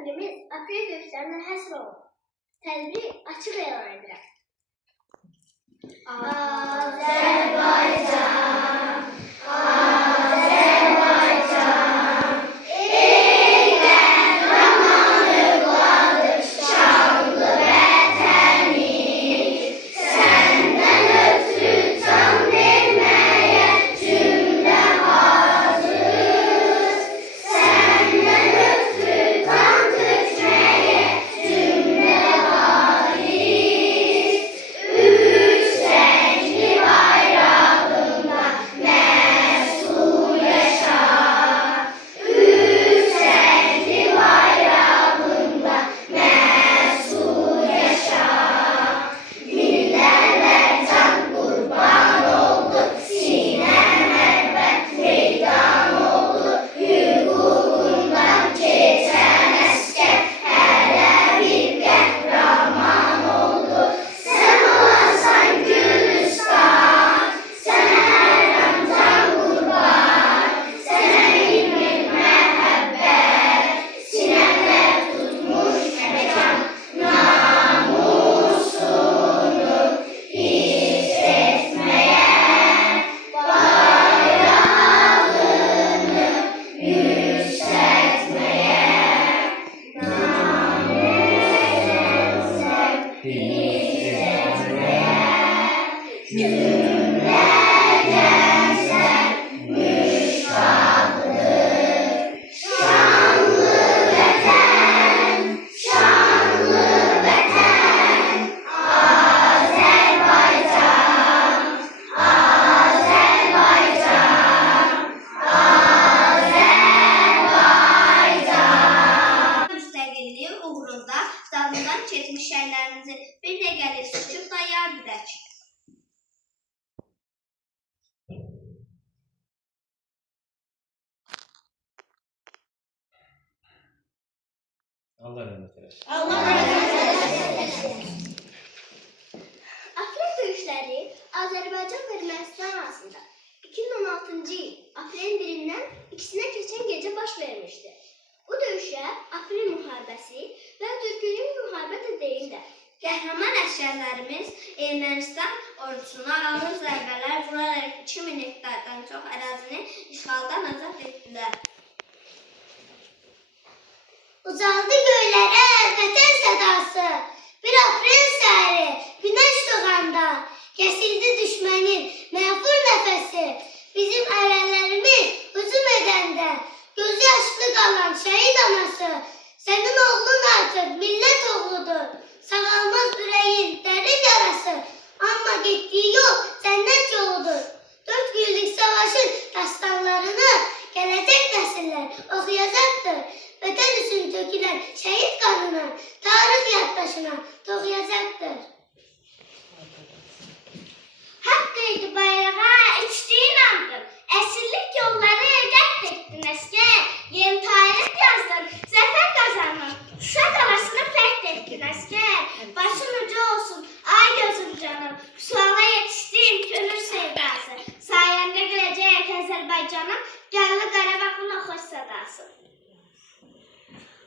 tədbirimiz aprel döyüşlərinə həsr olunur. Tədbiri açıq elan edirəm. Azərbaycan, Azərbaycan, ey qəhrəman övladı şanlı vətənimiz, səndən ötürü can verməyə cümlə hazırız, səndən ötürü qan tökməyə cümlə valiz. Üç rəngli bayrağında məsul yaşa, üç rəngli bayrağında məsul yaşa. Minlərlə can qurban oldu, sinə məhəbbət meydan oldu. Hüququndan keçən əskər hələ bir qəhrəman oldu. Sən olasan Gülüstan, sənə hərəm can qurban, sənə ilmin məhəbbət, sinəndə tutmuş məkan. Namusunu hiss etməyə, bayrağını yüksəltməyə, namusunu hiss etməyə, cümlə gənclər müştaqdır. Şanlı vətən, şanlı vətən, Azərbaycan, Azərbaycan, Azərbaycan. Müstəqilliyi uğrunda canından keçmiş şəhidlərimizi bir dəqiqəlik sükutla yad edək. Allah rəhmət eləsin. Aprel döyüşləri Azərbaycan və Ermənistan arasında 2016-cı il aprelin 1-dən 2-sinə keçən gecə baş vermişdi. Bu döyüşlər Aprel müharibəsi və Türkünün müharibə də deyirlər. Qəhrəman əsgərlərimiz Ermənistan ordusuna ağır zərbələr vuraraq 2000 hektardan çox ərazini işğaldan azad etdilər. Ucaldı göylərə vətən sədası, bir aprel səhəri günəş doğanda, kəsildi düşmənin məğfur nəfəsi. Bizim ərənlərimiz hücum edəndə, gözü yaşlı qalan şəhid anası, sənin oğlun artıq millət oğludur, sağalmaz ürəyin dərin yarası, amma getdiyi yol cənnət yoludur. 4 günlük savaşın dastanlarını gələcək nəsillər oxuyacaqdır. Vətən üçün tökülən şəhid qanını tarix yaddaşına toxuyacaqdır. Haqqıydı bayrağa içdiyin andır, əsirlik yolları qət etdin əskər, yeni tarix yazdın, zəfər qazandın, Şuşa qalasını fəth etdin əskər, başın ucu olsun, ay gözüm canım, suala yetişdin könül sevdası, sayəndə gələcək Azərbaycanım, gəlli Qarabağın oxuş sadası.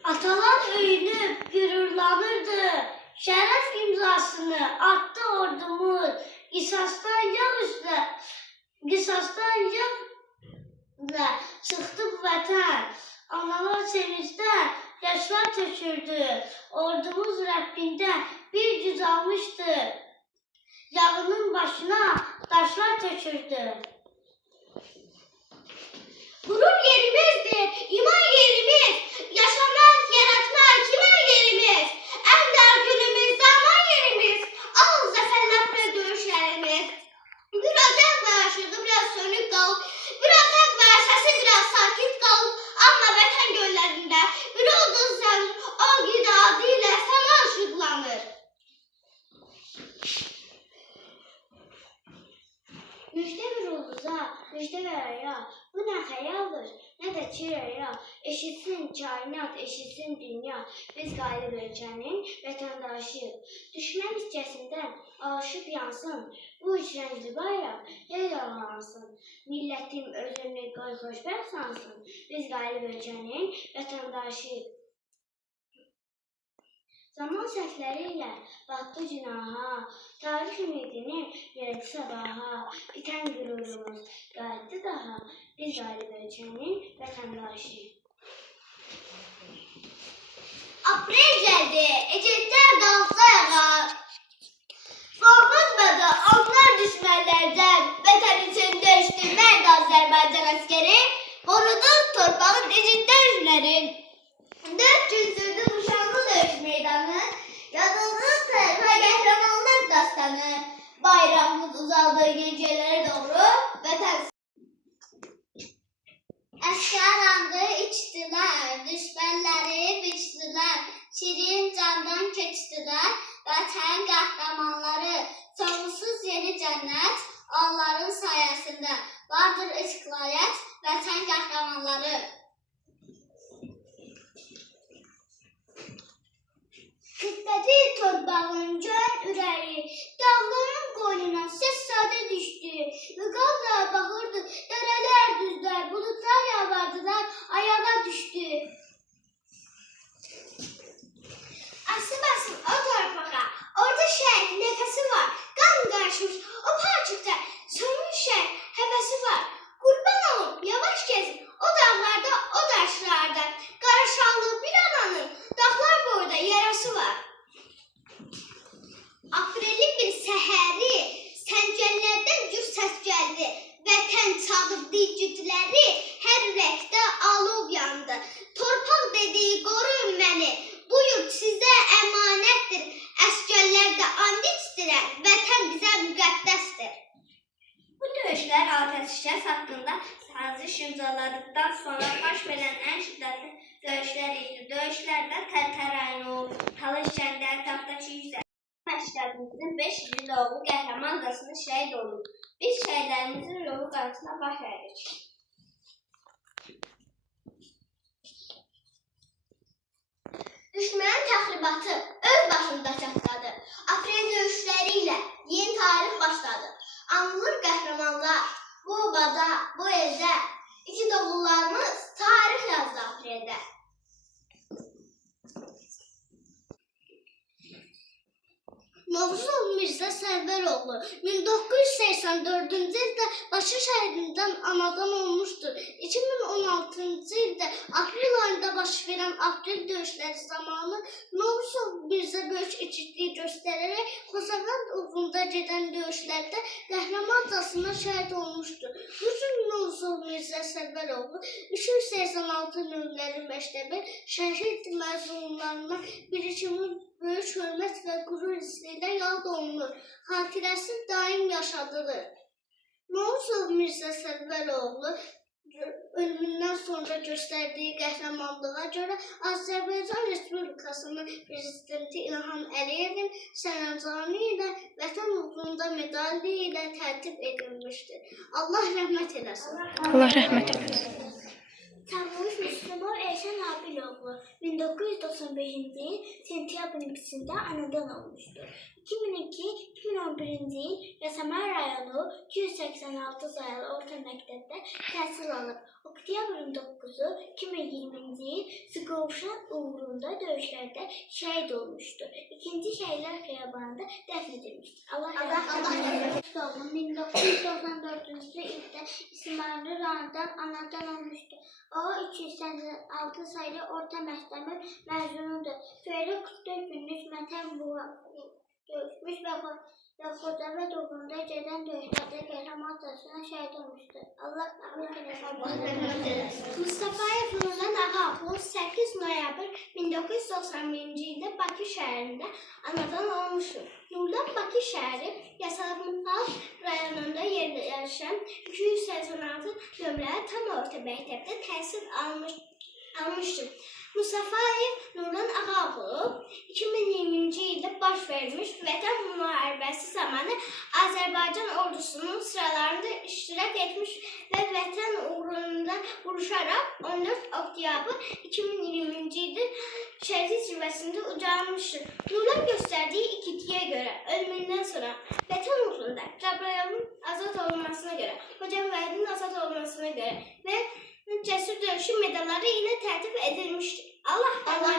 Atalar öyünüb qürurlanırdı, şərəf imzasını attı ordumuz, qisasdan yağ üstə çıxdı bu vətən, analar sevincdən yaşlar tökürdü, ordumuz Rəbbindən bir güc almışdı, yağının başına daşlar tökürdü. Qurur yerimizdir, iman yerimiz, yaşamaq, yaratmaq, iman yerimiz, ən dar günümüzdə aman yerimiz, al zəfərlə aprel döyüşlərimiz. Bir ocaq var aşırdı, biraz sönük qalıb, bir otaq var səsi biraz sakit qalıb, amma vətən göllərində bir ulduz yanır, o gün adı ilə səma işıqlanır. Müjdə bir ulduza, müjdə ver aya, bu nə xəyaldır, nə də çir aya, eşitsin kainat, eşitsin dünya, biz qalib ölkənin vətəndaşıyıq. Düşmən hissəsindən alışıb yansın, bu üç rəngli bayraq yer yalansın. Millətim özünü qoy xoşbəxt sansın, biz qalib ölkənin vətəndaşıyıq. Zaman səhvləri ilə batdı günaha, tarix ümidini yerdi sabaha, bitən qürurumuz qayıtdı daha, biz qalib ölkənin vətəndaşı. Aprel geldi, ecetler daldı ayağa. Korkutmadı onlar düşmanlardan, vətən için döştü mərd Azərbaycan askeri, korudu torpağın ecetler ünlərin. 4 gün sürdü bu şanlı dövüş meydanı, yazıldı tarihe qəhrəmanlar dastanı, bayrağımız uzaldığı gecelere doğru, vətən Əşyarandı içtiler, düşbənləri biçtiler, şirin candan keçtiler, vətən qəhrəmanları, sonsuz yeni cənnət, onların sayəsində vardır işqlayət, vətən qəhrəmanları. Titredi torpağın gön ürəyi, dağların qoynuna ses sadə düşdü, vüqarla baxırdı, dərələr düzlər, bulutlar yalvardılar, ayağa düşdü. Asım o torpağa, orada şəhid nəfəsi var, qan qarışmış, o parçıqda sönmüş şəhid həvəsi var. Qurban olun, yavaş gezin, o dağlarda, o daşlarda, qaraşanlı bir ananın, dağlar boyda yarası var. Aprelin bir səhəri, səngəllərdən gür səs gəldi, vətən çağırdı cütləri, hər ürəkdə alov yandı. Torpaq dediyi qoruyun məni, bu yurt sizə əmanətdir, əskərlər də and içdirər, vətən bizə müqəddəsdir. Bu döyüşlər atəşkəs haqqında saziş imzaladıktan sonra baş verən ən şiddətli döyüşlər idi. Döyüşlərdə Tərtəraylı, Talış kəndi ətrafdakı məşqlərimizin 500 oğlu qəhrəmancasını şəhid olub. Biz şəhidlərimizin yolu qarşısına baş verdik. Düşmənin təxribatı öz başında çatladı. Aprel döyüşləri ilə yeni tarix başladı. Anılır qəhrəmanlar, bu obada, bu evdə, iki doğullarımız tarix yazdı Apreldə. Novruzov Mirzə Sərvəroğlu 1984-cü ildə Bakı şəhərindən anadan olmuşdur. 2016-cı ildə aprel ayında baş verən aprel döyüşləri zamanı Novruzov Mirzə böyük igidlik göstərərək Xocavənd uğrunda gedən döyüşlərdə qəhrəmancasına şəhid olmuşdur. Bu gün Novruzov Mirzə Sərvəroğlu 286 növləri məktəbi şəhid məzunlarına birikimin böyük hörmət və qürur hissi ilə yad olunur. Xatirəsi daim yaşadılır. Novruzov Mirzə Sərvəroğlu ölümündən sonra göstərdiyi qəhrəmanlığa görə Azərbaycan Respublikasının Prezidenti İlham Əliyevin sərəncamı ilə Vətən uğrunda medali ilə tərtib edilmişdir. Allah rəhmət eləsin. Allah rəhmət eləsin. Tanınmış Müslümov Əyşən Abiloğlu 1995-ci il sentyabrın 2-də anadan olmuşdur. 2002-2011-ci il Yasamal rayonu 286 sayılı orta məktəbdə təhsil alıb. Oktyabrın 9-u 2020-ci il Sıqovuşan uğrunda döyüşlərdə şəhid olmuşdur. İkinci Şəhidlər Xiyabanında dəfn edilmişdir. Allah rəhmət eləsin. 1994-cü ildə İsmail rayonundan anadan olmuşdur. O 286 sayılı orta məktəbin məzunudur. Feyli 44 günlük vətən döyüşmüş və Xocavənd uğrunda gedən döyüşlərdə qəhrəmancasına şəhid olmuşdur. Allah rəhmət eləsin. Mustafayev Nurlan Ağaoğlu 8 noyabr 1991-ci ildə Bakı şəhərində anadan olmuşdur. Nurlan Bakı şəhəri Yasamal rayonunda yerləşən 286 nömrəli tam orta məktəbdə təhsil almışdır. Mustafayev Nurlan Ağaoğlu 2020-ci ildə baş vermiş Vətən müharibəsi zamanı Azərbaycan ordusunun sıralarında iştirak etmiş və Vətən uğrunda vuruşaraq 14 oktyabr 2020-ci ildə şəhidlik zirvəsində ucalmışdır. Nurlan göstərdiyi igidliyə görə ölümündən sonra Vətən uğrunda Cəbrayılın azad olunmasına görə, Xocavəndin azad olunmasına görə və cəsur döyüşü medalları ilə tərtib edilmişdir. Allah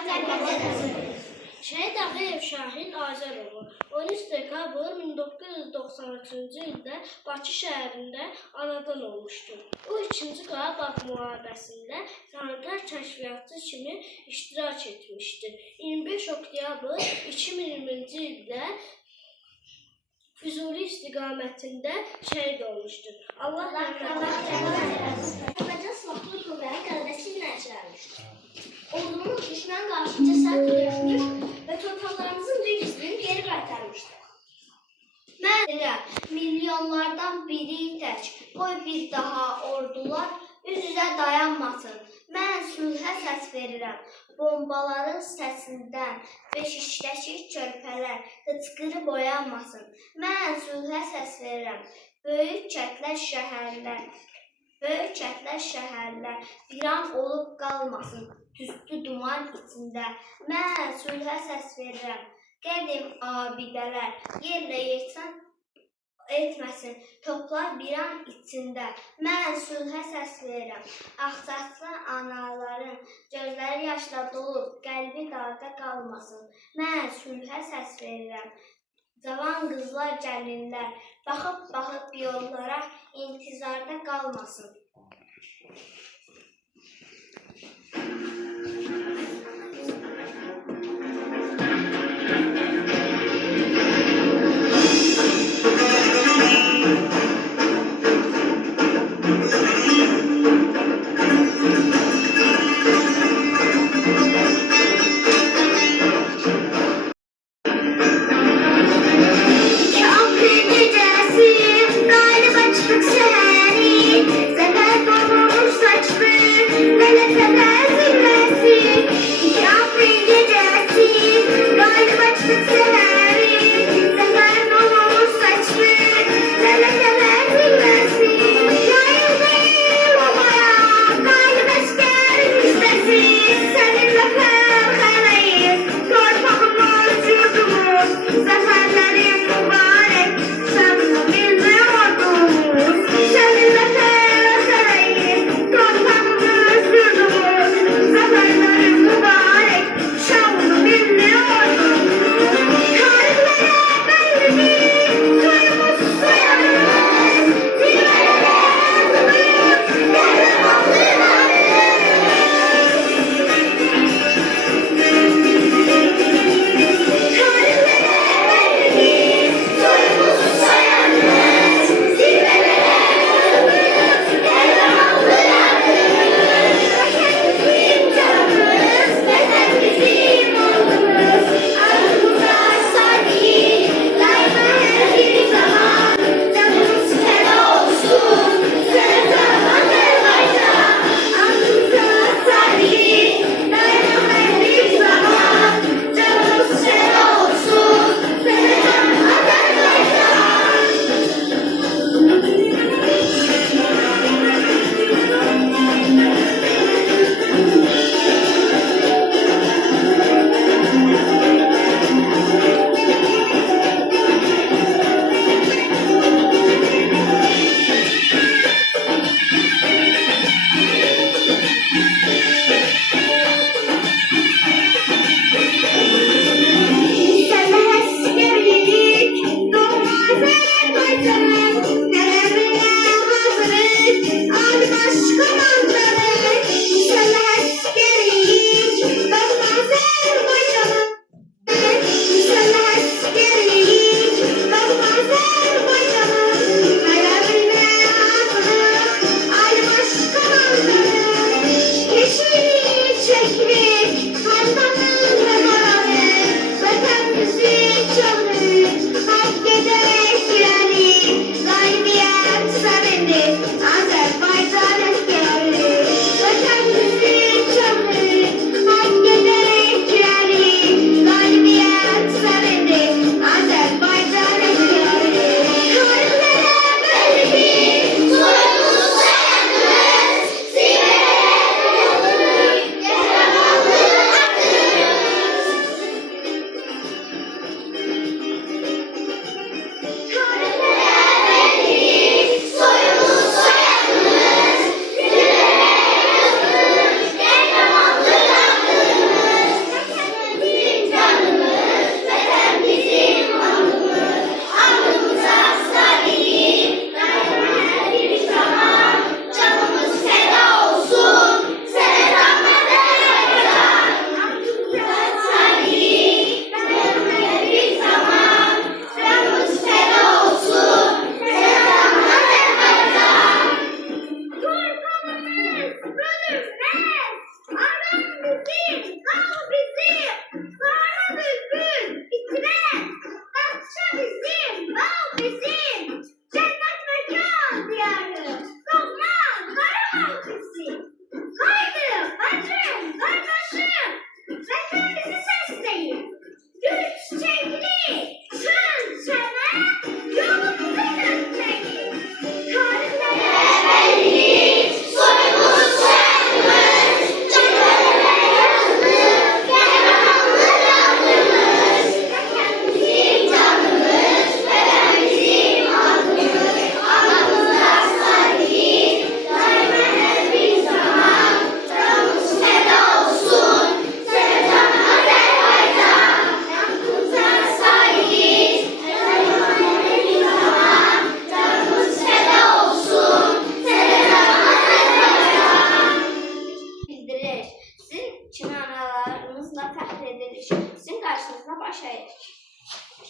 rəhmət eləsin. Şəhid Ağayev Şahin Azəroğlu 13 dekabr 1993-cü ildə Bakı şəhərində anadan olmuşdur. O 2-ci Qarabağ müharibəsində sanitar kəşfiyyatçı kimi iştirak etmişdir. 25 oktyabr 2020-ci ildə Füzuli istiqamətində şəhid olmuşdur. Allah rəhmət eləsin. Azərbaycan Silahlı Qüvvələri qələbəsi ilə nəticələnmişdir. Ordumuz düşmən qarşıca sərt döyüşmüş və torpaqlarımızın rejisini geri qaytarmışdır. Mən deyirəm, milyonlardan biri tək, qoy bir daha ordular üz-üzə dayanmasın. Mən sülhə səs verirəm. Bombaların səsindən beşikdəki körpələr hıçqırıb oyanmasın. Mən sülhə səs verirəm. Böyük kəndlər şəhərlər viran olub qalmasın. Tüstü duman içində. Mən sülhə səs verirəm. Qədim abidələr yerlə yeksan etməsin. Toplar bir an içində. Mən sülhə səs verirəm. Ağsaçlı anaların gözləri yaşla dolub, qəlbi darda qalmasın. Mən sülhə səs verirəm. Cavan qızlar, gəlinlər baxıb yollara intizarda qalmasın.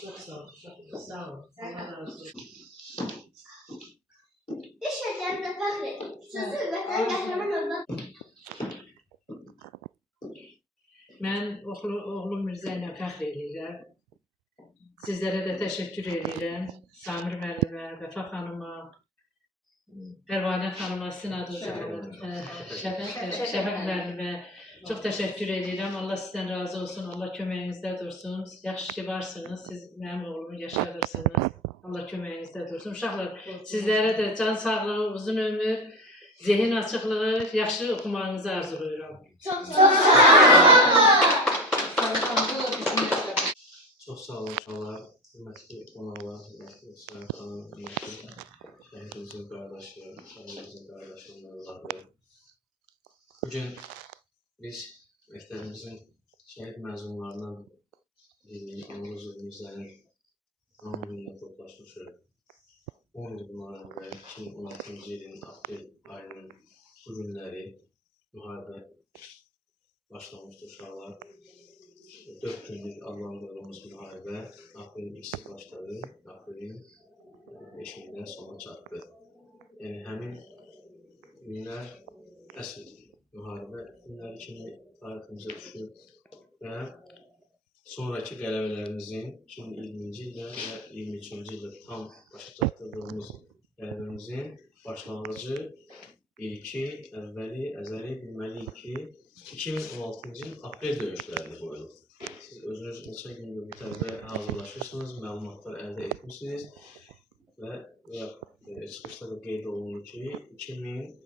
Çok sağ ol. Sağ ol. Allah razı olsun. İş vətənində fəxr edin. Sözü vətən qəhrəman övlad. Mən oğlum Mirzə ilə fəxr edirəm. Sizlərə də təşəkkür edirəm. Samir müəllimə, Vəfa xanıma, Pərvanə xanıma, Sinadı Şəfəq müəllimə çox təşəkkür edirəm. Allah sizdən razı olsun. Allah köməyinizdə dursun. Yaxşı ki varsınız. Siz mənim oğlumu yaşadırsınız. Allah köməyinizdə dursun. Uşaqlar, sizlərə də can sağlığı, uzun ömür, zehin açıqlığı, yaxşı oxumağınızı arzulayıram. Çox sağ olun. Çox sağ olun uşaqlar, hörmətli qonaqlar, hörmətli Sayın xanım, hörmətli şəhidimizin qardaşı, şəhidimizin qardaşının övladı. Bugün biz məktəbimizin şəhid məzunlarından biri, Onur Zülmüzlərin anı gününə toplaşmışıq. 10 il bundan əvvəl 2016-cı ilin aprel ayının bu günləri müharibə başlamışdı uşaqlar. 4 günlük adlandırdığımız müharibə aprelin ikisi başladı, aprelin 5-də sona çatdı. Yəni həmin günlər əsl müharibə günləri kimi tariximizə düşür və sonraki qələbələrimizin 2020-ci ildə və 2023-cü ildə tam başa çatdırdığımız qələbəmizin başlanğıcı ilki, əvvəli, əzəli bilməliyik ki, 2016-cı il aprel döyüşlərində qoyulub. Siz özünüz neçə gündür bu tərəfə hazırlaşırsınız, məlumatlar əldə etmişsiniz və çıxışda da qeyd olunur ki, 2000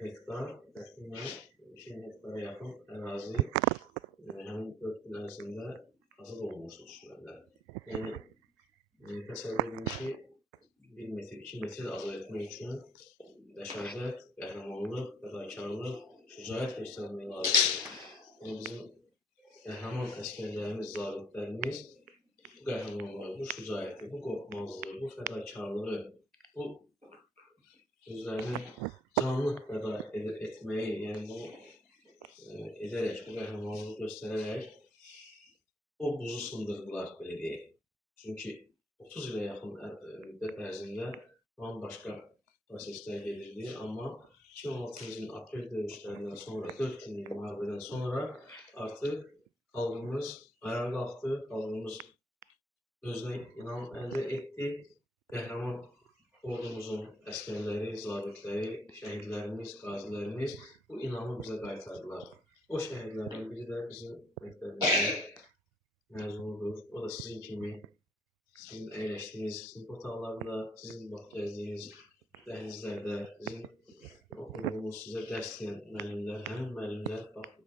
hektar, təxminən 2000 hektara yaxın ərazi həmin 4 gün ərzində azad olunmuşdur düşmənlər. Yəni, təsəvvür edin ki, 1 metr, 2 metr azad etmək üçün rəşadət, qəhrəmanlıq, fədakarlıq, şücaət göstərmək lazımdır. Yəni, bizim qəhrəman əskərlərimiz, zabitlərimiz bu qəhrəmanlığı, bu şücaəti, bu qorxmazlığı, bu fədakarlığı, bu özlərinin canlı fəda etməyi, yəni bu edərək, bu qəhrəmanlığı göstərərək o buzu sındırdılar, belə deyək. Çünki 30 ilə yaxın müddət ərzində tamam başqa proseslər gedirdi, amma 2016-cı ilin aprel döyüşlərindən sonra, 4 günlük müharibədən sonra artıq xalqımız ayağa qalxdı, xalqımız özünə inam əldə etdi. Qəhrəman ordumuzun əskərləri, zabitləri, şəhidlərimiz, qazilərimiz bu inamı bizə qaytardılar. O şəhidlərdən biri də bizim məktəbimizin məzunudur. O da sizin kimi, sizin əyləşdiyiniz sinif otaqlarında, sizin vaxt gəzdiyiniz dəhlizlərdə, sizin oxuduğunuz, sizə dərs deyən müəllimlər, həmin müəllimlər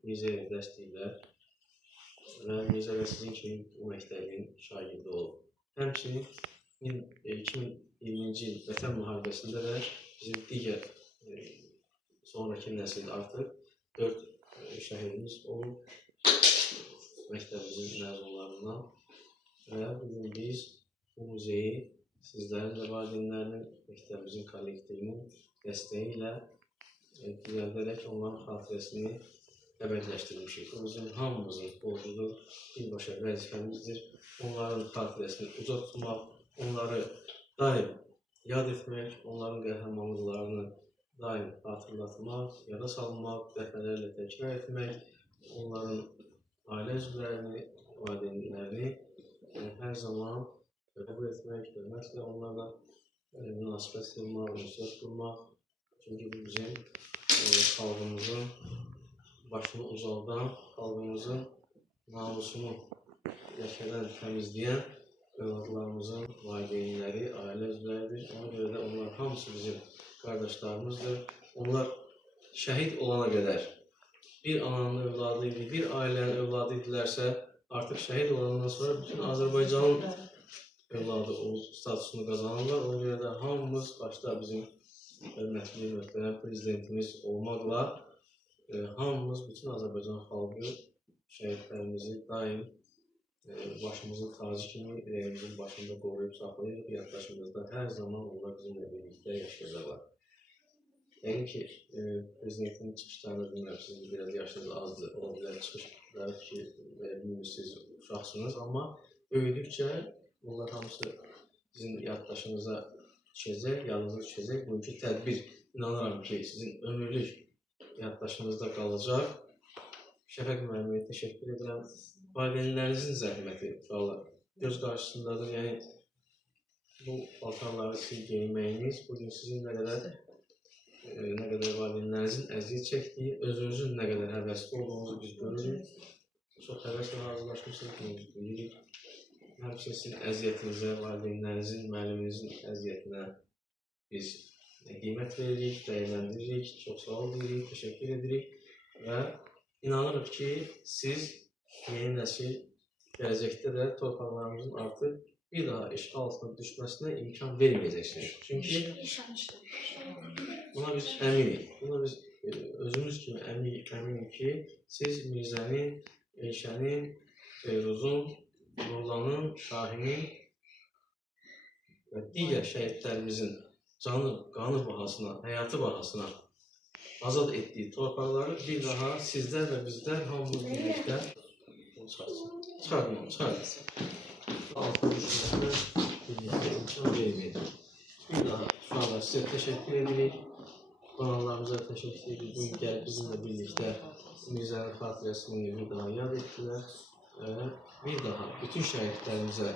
Mirzəyə dərs deyirlər. Və Mirzə də sizin kimi bu məktəbin şagirdi olub. Həmçinin 2020-ci il Vətən müharibəsində də bizim digər sonraki nəsil artıq 4 şəhidimiz olub məktəbimizin məzunlarından. Və bugün biz bu muzeyi sizlərin də valideynlərinin, məktəbimizin kollektivinin dəstəyi ilə düzəldərək onların xatirəsini əbədiləşdirmişik. Bu bizim hamımızın borcudur, birbaşa vəzifəmizdir. Onların xatirəsini uca tutmaq, onları daim yad etmək, onların qəhrəmanlıqlarını daim hatırlatmaq, yada salmaq, dəfələrlə təkrar etmək, onların ailə üzvlərini, valideynlərini hər zaman qəbul etmək, hörmətlə onlarla münasibət qurmaq, ünsiyyət qurmaq. Çünki bu bizim xalqımızın başını ucaldan, xalqımızın namusunu ləkədən təmizləyən övladlarımızın valideynləri, ailə üzvləridir. Ona görə də onlar hamısı bizim qardaşlarımızdır. Onlar şəhid olana qədər bir ananın övladı idi, bir ailənin övladı idilərsə, artıq şəhid olandan sonra bütün Azərbaycanın övladı statusunu qazanırlar. Ona görə də hamımız, başda bizim hörmətli möhtərəm prezidentimiz olmaqla hamımız, bütün Azərbaycan xalqı şəhidlərimizi daim başımızın tacı kimi ürəyimizin başında qoruyub saxlayırıq. Yaddaşımızda hər zaman onlar bizimlə birlikdə yaşayacaqlar. Yəni ki, prezidentin çıxışlarını bilmirəm, sizin biraz yaşınız azdır, ola bilər çıxışlar ki, bilmirsiniz, uşaqsınız, amma böyüdükcə bunlar hamısı sizin yaddaşınıza düşəcək, yadınıza düşəcək. Bugünkü tədbir inanıram ki, sizin ömürlük yaddaşınızda qalacaq. Şəfəq müəllimə təşəkkür edirəm. Valideynlərinizin zəhməti uşaqlar göz qarşısındadır. Yəni bu paltarları siz geyinməyiniz bugün sizin nə qədər valideynlərinizin əziyyət çəkdiyi, özünüzün nə qədər həvəsli olduğunuzu biz görürük. Çox həvəslə hazırlaşmışsınız, bunu bilirik. Həmçinin sizin əziyyətinizə, valideynlərinizin, müəlliminizin əziyyətinə biz qiymət veririk, dəyərləndiririk, çox sağ ol deyirik, təşəkkür edirik və inanırıq ki, siz yeni nəsil gələcəkdə də torpaqlarımızın artıq bir daha işğal altına düşməsinə imkan verməyəcəksiniz. Çünki buna biz əminik. Buna biz özümüz kimi əminik ki, siz Mirzənin, Elşənin, Feyruzun, Nurlanın, Şahinin və digər şəhidlərimizin canı, qanı bahasına, həyatı bahasına azad etdiyi torpaqları bir daha sizlər və bizlər hamımız birlikdə çıxardın. Altı düşməsində birlikdə imkan verməyəcək. Bir daha uşaqlar sizə təşəkkür edirik. Qonaqlarımıza təşəkkür edirik. Bugün gəlib bizimlə birlikdə Mirzənin xatirəsini bir daha yad etdilər. Bir daha bütün şəhidlərimizə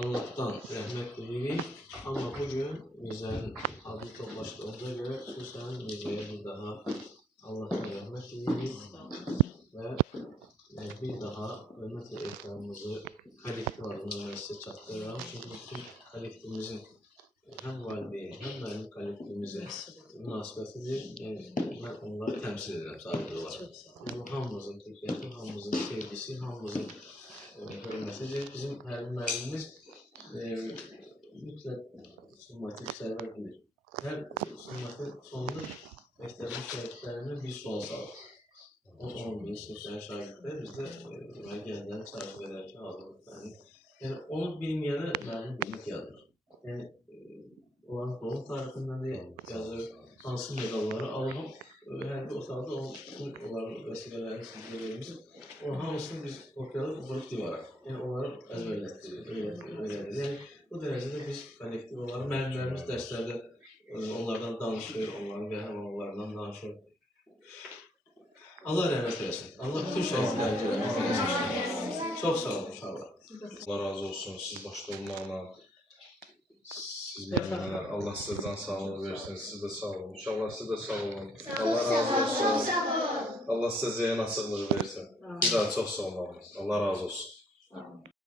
Allahdan rəhmət dilirik. Amma bugün Mirzənin adı toplaşdığımıza görə xüsusən Mirzəyə bir daha Allahdan rəhmət dilirik və bir daha hörmət və ehtiramımızı kollektiv adına mən sizə çatdırıram. Çünki bütün kollektivimizin həm valideyn, həm mənim kollektivimizin münasibətidir. Yəni mən onları təmsil edirəm sadəcə olaraq. Bu hamımızın diqqəti, hamımızın sevgisi, hamımızın hörmətidir. Bizim hərbi müəllimimiz mütləq summativ sərvər bilir. Hər summativ sonunda məktəbin şəhidlərinə bir sual salır. 10-11 siniflərin şagirdləri bizdə gəldən çarşı qədərki hazırlıqlarını. Yəni onu bilməyənə müəllim bilmək yazır. Yəni onların doğum tarixindən də yazır, hansı medalları alırım. Hərbi otaqda onların vəsiqələrini sizə vermişik. Onun hamısını biz oxuyalım, vurup divara. Yəni onları əzbərlətdirir, öyrədir. Yəni bu dərəcədə biz kollektiv olaraq müəllimlərimiz dərslərdə onlardan danışır, onların qəhrəmanlarından danışır. Allah rəhmət eləsin. Allah bütün şəhidləri rəhmət eləsin. Çox sağ olun inşallah. Allah razı olsun siz başda olmaqla. Siz müəllimlər, Allah sizə can sağlığı versin, siz də sağ olun. İnşallah siz də sağ olun. Allah razı olsun. Allah sizə zeyin açıqlığı versin. Bir daha çox sağ olun. Allah razı olsun.